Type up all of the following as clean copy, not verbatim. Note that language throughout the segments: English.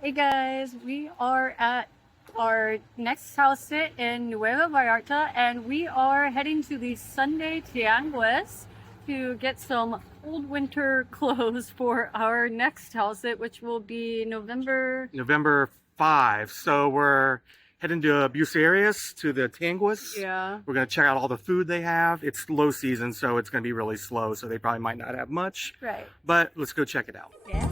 Hey guys, we are at our next house sit in Nueva Vallarta and we are heading to the Sunday Tianguis to get some old winter clothes for our next house sit, which will be November 5. So we're heading to Bucerias to the Tianguis. Yeah. We're going to check out all the food they have. It's low season, so it's going to be really slow, so they probably might not have much. Right. But let's go check it out. Yeah.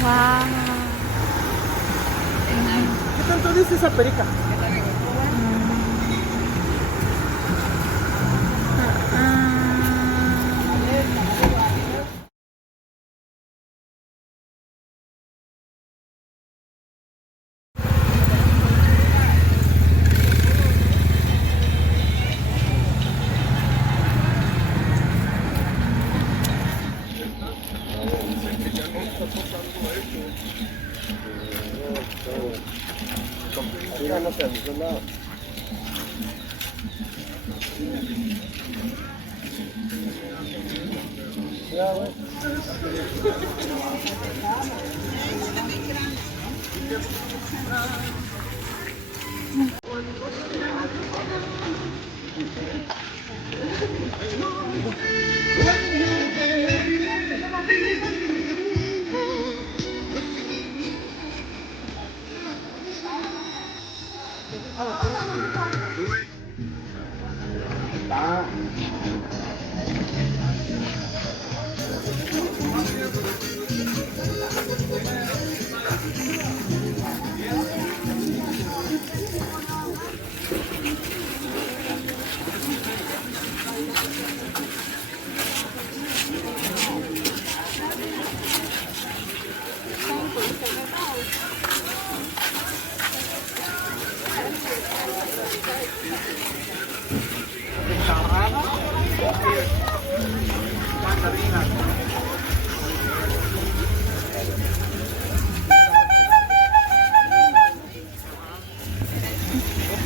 Wow. ¿Qué tanto dice esa perica?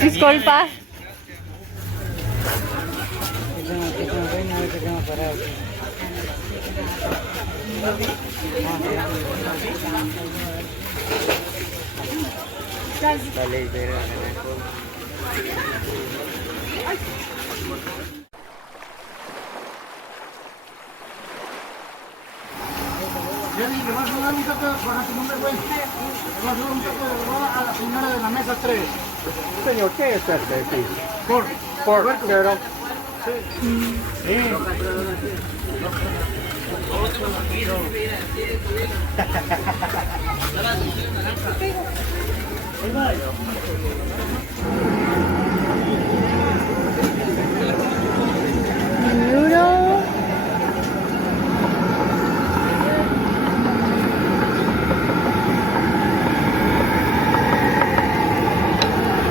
Disculpa. Jenny, le vas a dar un taco bajo tu nombre, güey. Le vas a dar un taco de verdad a la señora de la mesa 3. Señor, ¿qué es este aquí? Por Pero... Sí. Noodle.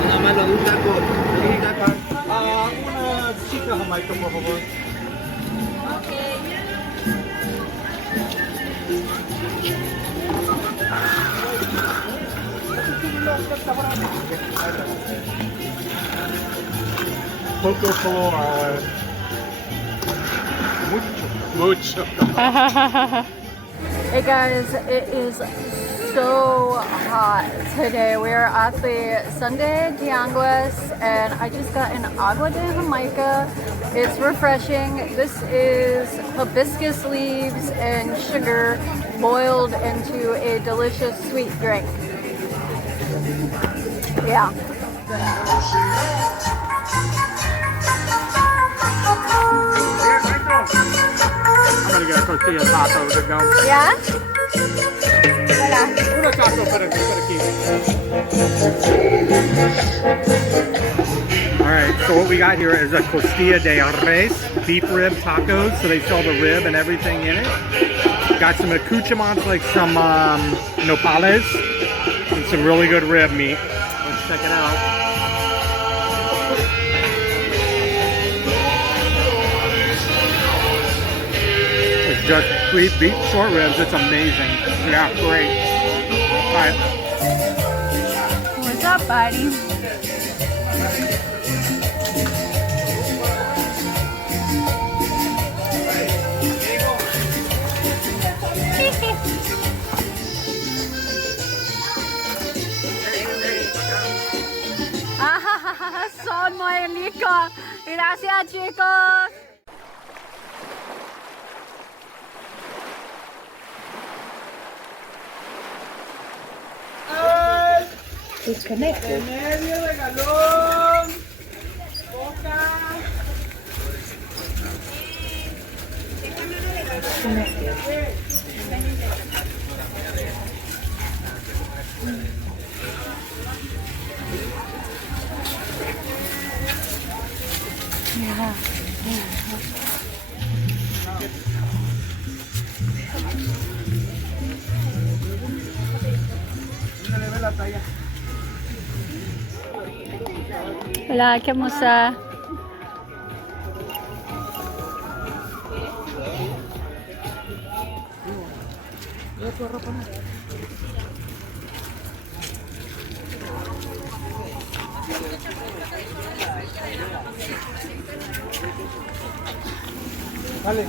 Nada más lo de un taco. Maito, por favor. Poco color. Mucho. Hey guys, it is so hot today. We are at the Sunday Tianguis and I just got an agua de Jamaica. It's refreshing. This is hibiscus leaves and sugar boiled into a delicious sweet drink. Yeah. I'm gonna get a tortilla taco to go. Yeah? Hola. Uno taco para keep. Alright, so what we got here is a costilla de res, beef rib tacos. So they sell the rib and everything in it. Got some accoutrements like some nopales and some really good rib meat. Let's check it out. It's just sweet beef short ribs. It's amazing. Yeah, great. All right. What's up, buddy? Son muy rico. Gracias, chicos. En medio de galón, boca. Hola, kamusta? Dale.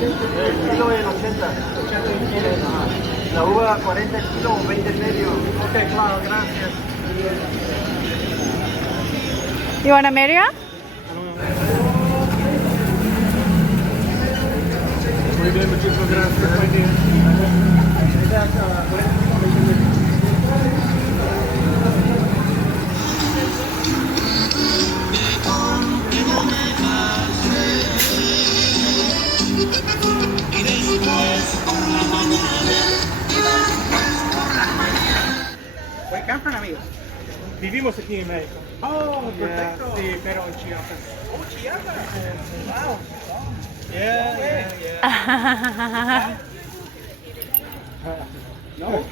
El kilo en 80 quieres. La uva 40 kilos o 20 medio. Ok, claro, gracias. You want a media? Muy bien, muchísimas gracias. Buen día. Where come from, amigos? Vivimos aquí en México. Oh, perfecto. Sí, pero en Chiapas. Oh, Chiapas. Wow.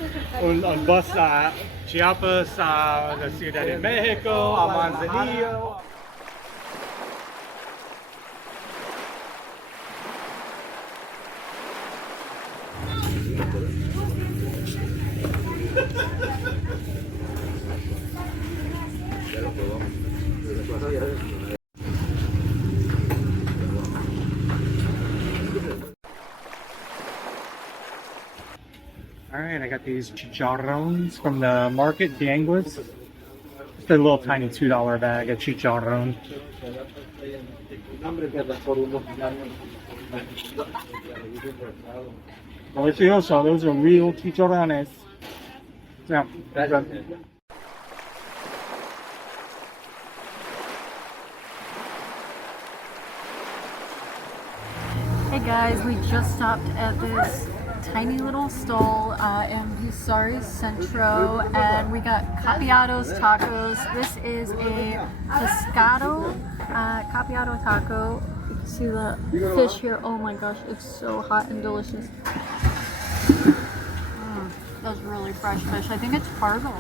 Un bus a Chiapas, a la Ciudad de México, a Manzanillo. All right, I got these chicharrones from the market, Tianguis. It's a little tiny $2 bag of chicharron. Delicioso, those are real chicharrones. Yeah. Hey guys, we just stopped at this tiny little stall in Bucerias Centro, and we got capeados tacos. This is a pescado capeado taco. You can see the fish here. Oh my gosh, it's so hot and delicious. That's really fresh fish. I think it's cargo.